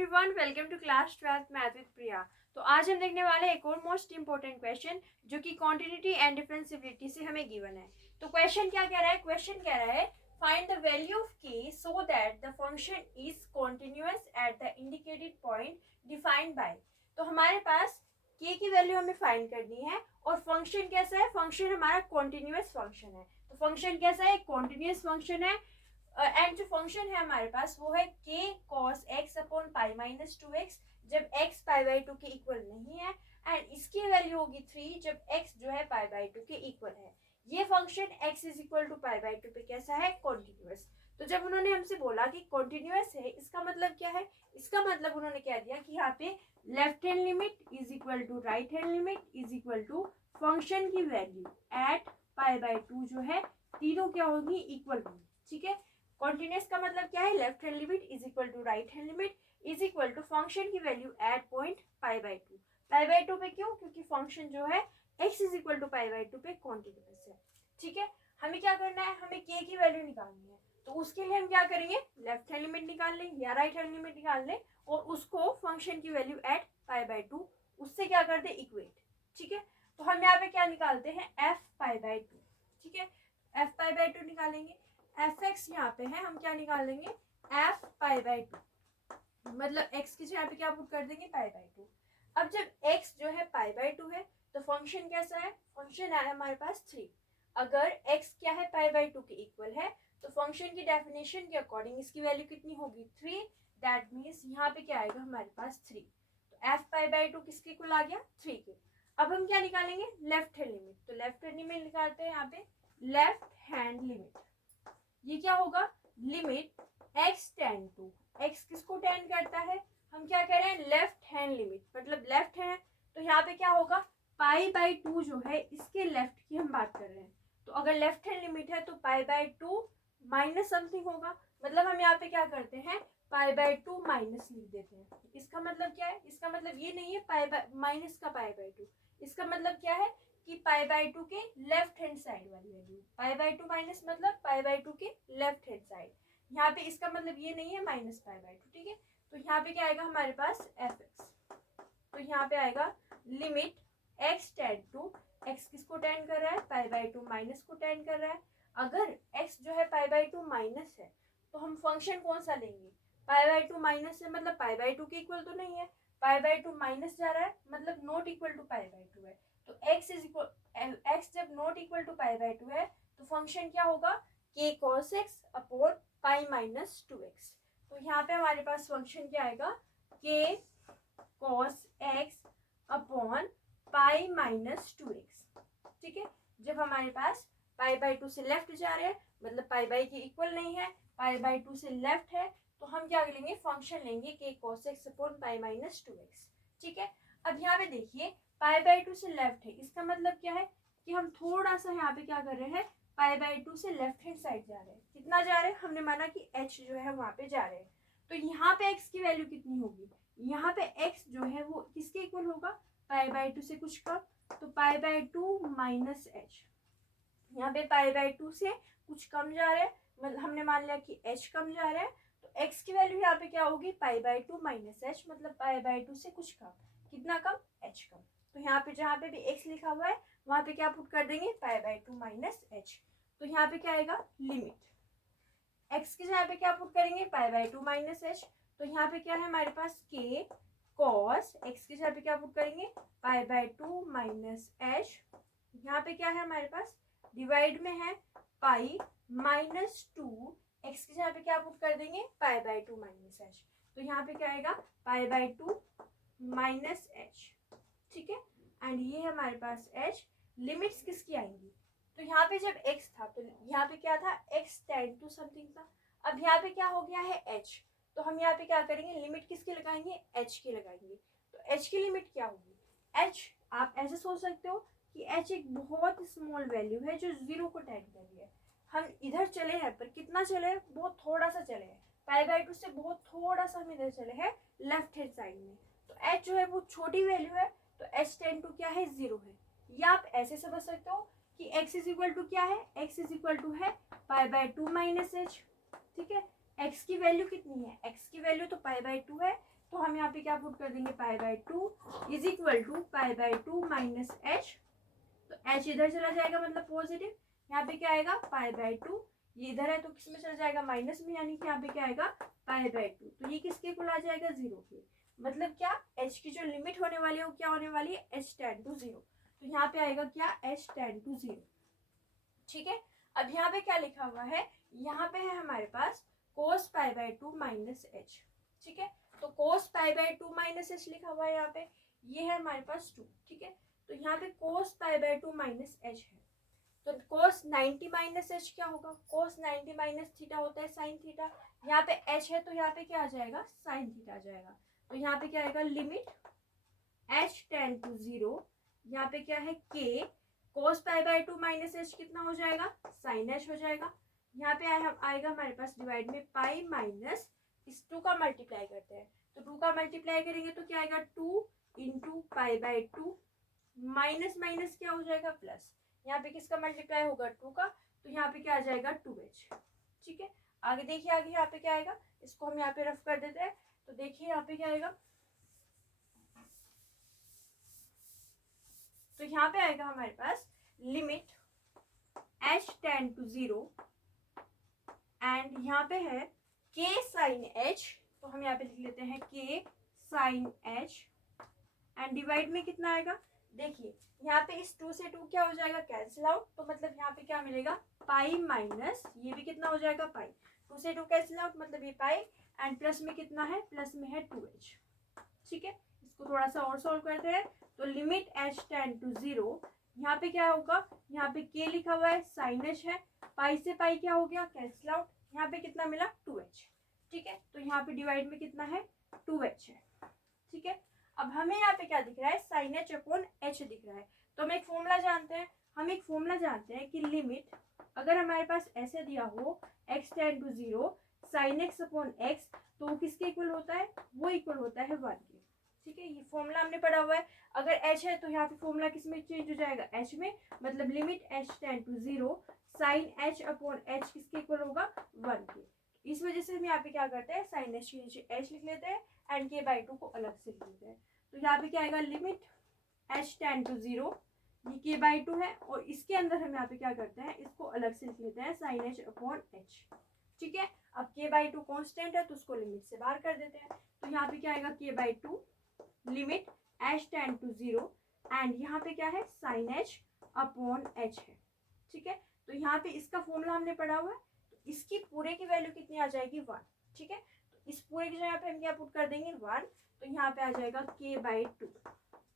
Everyone, welcome to class 12th math with Priya. तो आज हम देखने वाले हैं एक और मोस्ट इंपॉर्टेंट क्वेश्चन जो कि कॉन्टिन्यूटी एंड डिफरेंशिएबिलिटी से हमें गिवन है। तो क्वेश्चन क्या कह रहा है? क्वेश्चन कह रहा है find the value of k so that the function is continuous at the indicated point defined by. तो हमारे पास k की वैल्यू हमें फाइंड करनी है और फंक्शन कैसा है? फंक्शन हमारा कॉन्टिन्यूअस फंक्शन है। तो फंक्शन कैसा है? कॉन्टिन्यूअस फंक्शन है। एंड जो फंक्शन है हमारे पास वो है k cos x upon pi minus 2x जब x पाई बाई 2 के इक्वल नहीं है, एंड इसकी वैल्यू होगी 3 जब x जो है पाई बाई 2 के इक्वल है। ये function x is equal to pi by 2 पे कैसा है? कॉन्टिन्यूअस। तो जब उन्होंने हमसे बोला कि कॉन्टिन्यूअस है, इसका मतलब क्या है? इसका मतलब उन्होंने कह दिया कि यहाँ पे left hand limit is equal to right hand limit is equal to function की वैल्यू एट पाई बाई 2 जो है तीनों क्या होगी? इक्वल होगी। ठीक है। कॉन्टिन्यूअस का मतलब क्या है? Left hand limit is equal to right hand limit is equal to function की value at point pi by 2। Pi by 2 पे क्यों? क्योंकि फंक्शन जो है x is equal to pi by 2 पे कॉन्टिन्यूअस है। ठीक है। हमें क्या करना है? हमें k की वैल्यू निकालनी है। तो उसके लिए हम क्या करेंगे? लेफ्ट हैंड लिमिट निकाल लें या राइट हैंड लिमिट निकाल लें और उसको फंक्शन की वैल्यू एट पाई बाई 2 उससे क्या कर दे? इक्वेट। ठीक है। तो हम यहाँ पे क्या निकालते हैं? f pi by 2। ठीक है। f पाई बाई 2 निकालेंगे। एफ एक्स यहाँ पे है, हम क्या निकाल लेंगे? एफ पाई बाई 2, मतलब x की जगह पे क्या पुट कर देंगे? Pi by 2। अब जब x जो है पाई बाई 2 है तो फंक्शन कैसा है? फंक्शन है हमारे पास 3। अगर x क्या है? पाई बाई 2 के इक्वल है तो फंक्शन की डेफिनेशन के अकॉर्डिंग इसकी वैल्यू कितनी होगी? 3। दैट मीन्स यहाँ पे क्या आएगा हमारे पास? 3। तो एफ पाई बाई 2 किसके इक्वल आ गया? 3 के। अब हम क्या निकालेंगे? Left hand limit. तो लेफ्ट हैंड लिमिट निकालते हैं यहाँ पे। लेफ्ट हैंड लिमिट ये क्या होगा? Limit x tend to, x किसको टेंड करता है? हम क्या कह रहे हैं? लेफ्ट हैंड लिमिट, मतलब लेफ्ट है तो यहाँ पे क्या होगा? पाई बाई 2 जो है इसके लेफ्ट की हम बात कर रहे हैं। तो अगर लेफ्ट हैंड लिमिट है तो पाई बाई 2 माइनस समथिंग होगा, मतलब हम यहाँ पे क्या करते हैं? पाई बाई 2 माइनस लिख देते हैं। इसका मतलब क्या है? इसका मतलब ये नहीं है पाई बाई माइनस का पाई बाई 2। इसका मतलब क्या है कि पाई बाई 2 के लेफ्ट हैंड साइड वाली वैल्यू। पाई बाई 2 माइनस मतलब पाई बाई 2 के लेफ्ट हैंड साइड। यहाँ पे इसका मतलब ये नहीं है माइनस पाई बाई 2। ठीक है। तो यहाँ पे क्या आएगा हमारे पास? F x. तो यहाँ पे आएगा limit x tend to, x किसको टेंड कर रहा है? पाई बाई 2 माइनस को टेंड कर रहा है। अगर एक्स जो है पाई बाई 2 माइनस है तो हम फंक्शन कौन सा लेंगे? पाई बाई 2 माइनस है मतलब पाई बाई 2 के इक्वल तो नहीं है। पाई बाई 2 माइनस जा रहा है मतलब not equal to pi by 2 है। तो x इज इक्वल, x जब not equal to pi by 2 है तो फंक्शन क्या होगा? k cos x upon pi minus 2x। तो यहाँ पे हमारे पास फंक्शन क्या आएगा? k cos x upon pi minus 2x। ठीक है। जब हमारे पास पाई बाई 2 से लेफ्ट जा रहे हैं मतलब पाई बाई के इक्वल नहीं है, पाई बाई 2 से लेफ्ट है, तो हम क्या लेंगे? फंक्शन लेंगे k cos x upon pi minus 2x। ठीक है। अब यहाँ पे देखिए पाई बाई 2 से लेफ्ट है, इसका मतलब क्या है कि हम थोड़ा सा यहाँ पे क्या कर रहे हैं? पाई बाई 2 से लेफ्ट हैंड साइड जा रहे हैं। कितना जा रहे हैं? हमने माना कि h जो है वहां पे जा रहे हैं। तो यहाँ पे x की वैल्यू कितनी होगी? यहाँ पे x जो है वो किसके इक्वल होगा? पाई बाई 2 से कुछ कम, तो पाई बाई 2 माइनस h। यहाँ पे पाई बाई 2 से कुछ कम जा रहे हैं, मतलब हमने मान लिया कि h कम जा रहा है, तो x की वैल्यू यहाँ पे क्या होगी? पाई बाई 2 माइनस h, मतलब पाई बाई 2 से कुछ कम। कितना कम? h कम। तो यहाँ पे जहाँ पे भी x लिखा हुआ है वहां पे क्या पुट कर देंगे? Pi by 2 minus h। तो यहाँ पे क्या आएगा? लिमिट x की जगह पे क्या पुट करेंगे? पाई बाई 2 माइनस h। तो यहाँ पे क्या है हमारे पास? k cos x की जगह पे क्या पुट करेंगे? पाई बाई 2 माइनस h। यहाँ पे क्या है हमारे पास? डिवाइड में है पाई माइनस 2, एक्स की जगह पे क्या पुट कर देंगे? Pi by 2 minus h. तो यहाँ पे क्या आएगा? पाई बाई 2 माइनस एच। ठीक है। एंड ये हमारे पास एच। लिमिट्स किसकी आएंगी? तो यहाँ पे जब x था तो यहाँ पे क्या था? x टेंड टू समथिंग था। अब यहाँ पे क्या हो गया है? h। तो हम यहाँ पे क्या करेंगे? लिमिट किसकी लगाएंगे? h की लगाएंगे। तो h की लिमिट क्या होगी? h आप ऐसे सोच सकते हो कि h एक बहुत स्मॉल वैल्यू है जो जीरो को टेंड कर रही है। हम इधर चले हैं पर कितना चले हैं? बहुत थोड़ा सा चले हैं। पाई बाई 2 से बहुत थोड़ा सा हम इधर चले हैं लेफ्ट हैंड साइड में। तो h जो है वो छोटी वैल्यू है, तो h टेंड टू क्या है? जीरो है। या आप ऐसे समझ सकते हो कि x इज इक्वल टू क्या है? x इज इक्वल टू है पाई बाई 2 माइनस h। ठीक है। x की वैल्यू कितनी है? x की वैल्यू तो पाई बाई 2 है, तो हम यहाँ पे क्या पुट कर देंगे, pi by two is equal to pi by two minus h. तो एच इधर चला जाएगा मतलब पॉजिटिव, यहाँ पे क्या आएगा पाई बाई टू, ये इधर है तो किस में चला जाएगा, माइनस में, यानी कि यहाँ पे क्या आएगा पाई बाई टू। तो ये किसके इक्वल आ जाएगा, जीरो के। मतलब क्या, एच की जो लिमिट होने वाली है वो क्या होने वाली है, एच टेंड टू जीरो। तो यहाँ पे आएगा क्या, एच टेंड टू जीरो। ठीक है, अब यहाँ पे क्या लिखा हुआ है, यहाँ पे है हमारे पास cos pi by two minus H. ठीक है, तो cos pi by two minus H लिखा हुआ है यहाँ पे, ये है हमारे पास टू। ठीक है, तो यहाँ पे cos pi by two minus H है, तो कोस 90 माइनस एच क्या होगा, कोस 90 माइनस थीटा होता है साइन थीटा। यहाँ पे एच है तो यहाँ पे क्या आ जाएगा, साइन थीटा आ जाएगा। तो यहाँ पे क्या आएगा, limit H tend to zero, यहाँ पे क्या है के, cos pi by two minus H कितना हो जाएगा, साइन एच हो जाएगा। यहाँ पे आएगा हमारे पास डिवाइड में पाई माइनस इस टू का मल्टीप्लाई करते हैं, तो टू का मल्टीप्लाई करेंगे तो क्या आएगा, to into pi by two, minus minus क्या हो जाएगा प्लस, यहाँ पे किसका मल्टीप्लाई होगा, टू का, तो यहाँ पे क्या आ जाएगा 2h। ठीक है, आगे देखिए, आगे यहाँ पे क्या आएगा, इसको हम यहाँ पे रफ कर देते हैं। तो देखिए यहाँ पे क्या आएगा, तो यहाँ पे आएगा हमारे पास limit h tend to zero and यहाँ पे है k साइन h, तो हम यहाँ पे लिख लेते हैं k sine h and divide में कितना आएगा, देखिए यहाँ पे इस टू से टू क्या हो जाएगा, कैंसिल आउट, तो मतलब यहाँ पे क्या मिलेगा, पाई माइनस ये भी कितना हो जाएगा पाई, टू से टू कैंसिल आउट मतलब ये पाई एंड प्लस में कितना है, प्लस में है 2h। ठीक है, इसको थोड़ा सा और सॉल्व करते हैं। तो limit h tend to zero, यहाँ पे क्या होगा, यहाँ पे k लिखा हुआ है, साइन h है, पाई से पाई क्या हो गया, कैंसिल आउट, यहाँ पे कितना मिला 2h। ठीक है, तो यहाँ पे डिवाइड में कितना है, 2h है। ठीक है, अब हमें यहाँ पे क्या दिख रहा है, साइन h अपॉन h दिख रहा है। तो हम एक फॉर्मूला जानते हैं, हम एक फॉर्मूला जानते हैं कि लिमिट अगर हमारे पास ऐसे दिया हो x tend to zero sine x upon x, तो वो किसके इक्वल होता है, वो इक्वल होता है 1 के। ठीक है, ये फॉर्मूला हमने पढ़ा हुआ है। अगर h है तो यहाँ पे फॉर्मूला किस में चेंज हो जाएगा, h में, मतलब limit h tend to zero sine h upon h किसके इक्वल होगा, 1 के। इस वजह से हम यहाँ पे क्या करते हैं, साइन h के नीचे h लिख लेते हैं एंड k बाई टू को अलग से लिख लेते हैं। तो यहाँ पे क्या आएगा, limit h tend to zero, ये k बाई टू है, और इसके अंदर हम यहाँ पे क्या करते हैं, इसको अलग से लिख लेते हैं साइन h अपॉन h। ठीक है, अब k बाई टू कॉन्स्टेंट है तो उसको लिमिट से बाहर कर देते हैं। तो यहाँ पे क्या आएगा, k by two limit h tend to zero and यहाँ पे क्या है, साइन h अपॉन h है। ठीक है, तो यहाँ पे इसका फॉर्मूला हमने पढ़ा हुआ है, तो इसकी पूरे की वैल्यू कितनी आ जाएगी, 1। ठीक है, तो इस पूरे की जगह पे हम क्या पुट कर देंगे, 1, तो यहाँ पे आ जाएगा k by two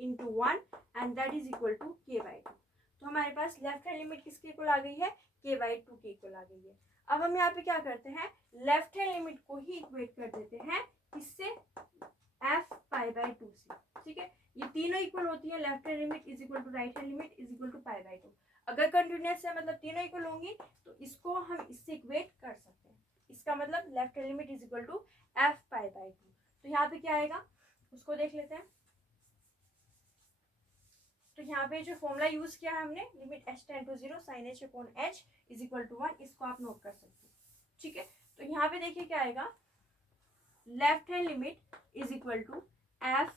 into 1 and that is equal to k by two. तो हमारे पास लेफ्ट हैंड लिमिट किसके इक्वल आ गई है, k बाई टू के इक्वल आ गई है। अब हम यहाँ पे क्या करते हैं, लेफ्ट हैंड लिमिट को ही इक्वेट कर देते हैं किससे, f पाई बाई टू से। ठीक है, ये तीनों इक्वल होती है, left hand limit is equal to right hand limit is equal to pi by two. अगर कंटिन्यूअस है मतलब तीनों इक्वल होंगी तो इसको हम इससे इक्वेट कर सकते हैं। इसका मतलब left hand limit is equal to f pi by two. तो यहाँ पे क्या आएगा, उसको देख लेते हैं। तो यहाँ पे जो फॉर्मूला यूज किया है हमने, limit h tend to zero sine h upon h is equal to 1, इसको आप नोट कर सकते हो। ठीक है, तो यहाँ पे देखिए क्या आएगा, left hand limit is equal to f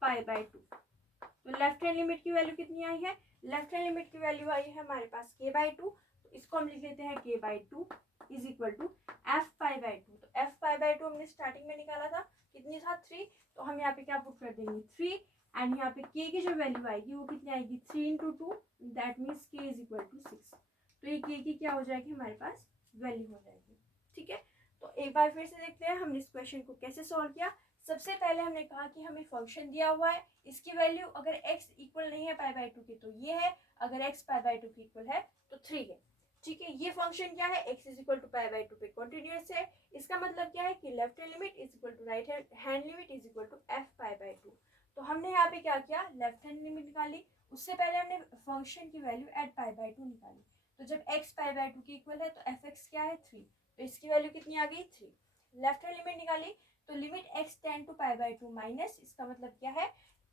pi by two. तो लेफ्ट हैंड लिमिट की वैल्यू कितनी आई है, लेफ्ट हैंड लिमिट की वैल्यू आई है हमारे पास k बाई टू, तो इसको हम लिख लेते हैं k by two is equal to f pi by two. तो f पाई बाई टू हमने स्टार्टिंग में निकाला था, कितनी था 3, तो हम यहाँ पे क्या पुट कर देंगे 3 एंड यहाँ पे k की जो वैल्यू आएगी वो कितनी आएगी, 3 into two that means k is equal to 6। तो ये k की क्या हो जाएगी, हमारे पास वैल्यू हो जाएगी। ठीक है, तो एक बार फिर से देखते हैं हमने इस क्वेश्चन को कैसे सॉल्व किया। सबसे पहले हमने कहा कि हमें फंक्शन दिया हुआ है, इसकी वैल्यू अगर x इक्वल नहीं है पाई बाई टू की तो ये है, अगर x पाई बाई टू की इक्वल है तो 3 है। ठीक है, ये फंक्शन क्या है, x is equal to pi by two पे कॉन्टिन्यूअस है। इसका मतलब क्या है कि left hand limit is equal to right hand limit is equal to f pi by two. तो हमने यहाँ पे क्या किया, लेफ्ट हैंड लिमिट निकाली, उससे पहले हमने फंक्शन की value at pi by two निकाली। तो जब x पाई बाई टू की इक्वल है तो fx क्या है 3, तो इसकी वैल्यू कितनी आ गई 3। लेफ्ट हैंड लिमिट निकाली तो limit x tend to pi by two minus, इसका मतलब क्या है,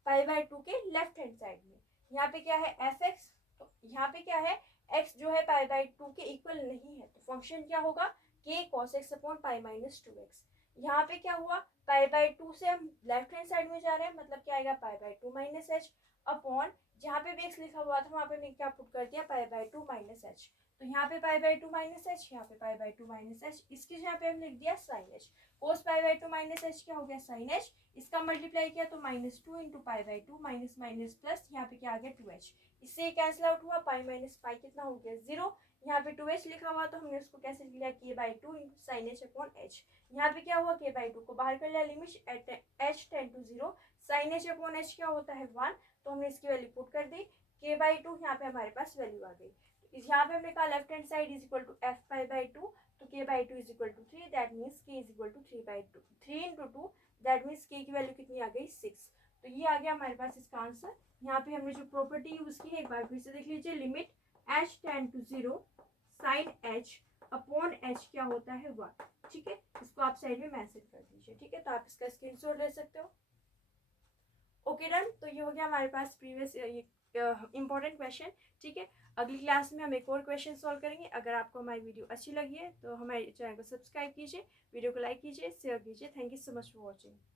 पाई बाई टू के लेफ्ट हैंड साइड में यहाँ पे क्या है fx, तो यहाँ पे क्या है x जो है पाई बाई टू के इक्वल नहीं है, तो फंक्शन क्या होगा k cos x upon pi minus 2x। यहाँ पे क्या हुआ, पाई बाई टू से हम लेफ्ट हैंड साइड में जा रहे हैं, मतलब क्या आएगा पाई by two minus H upon, जहाँ पे भी एक्स लिखा हुआ था वहाँ पे हमने क्या पुट कर दिया, pi by two minus h. तो यहाँ पे pi by two minus h, यहाँ पे pi by two minus h, इसके यहाँ पे हम लिख दिया sine h. Cos pi by two minus h क्या हो गया, साइन एच। इसका मल्टीप्लाई किया तो minus two into pi by two minus minus plus, यहाँ पे क्या आ गया टू एच। इससे कैंसिल आउट हुआ, पाई माइनस पाई कितना हो गया, जीरो। यहाँ पे टू एच लिखा हुआ तो हमने उसको कैसे लिया, के by two into sine h upon H. यहाँ पे क्या हुआ, के बाई टू को बाहर कर लिया, limit h tends to zero, sine h upon h क्या होता है वन, तो हमने इसकी वैल्यू पुट कर दी, के बाई टू, यहाँ पे हमारे पास वैल्यू आ गई। यहाँ पे हमने कहा left hand side is equal to F pi by two, तो K by two is equal to three, that means K is equal to three by two, three into two, that means K की value कितनी आ गई, six. तो ये आ गया हमारे पास इसका answer. यहाँ पे हमने जो प्रॉपर्टी यूज की है एक बार फिर से देख लीजिए, limit h tends to zero sine h upon h क्या होता है वन। ठीक है, इसको आप साइड में मैसेज कर दीजिए। ठीक है, तो आप इसका स्क्रीनशॉट ले सकते हो। ओके डन, तो ये हो गया हमारे पास प्रीवियस इंपॉर्टेंट क्वेश्चन। ठीक है, अगली क्लास में हम एक और क्वेश्चन सॉल्व करेंगे। अगर आपको हमारी वीडियो अच्छी लगी है तो हमारे चैनल को सब्सक्राइब कीजिए, वीडियो को लाइक कीजिए, शेयर कीजिए। Thank you so much for watching.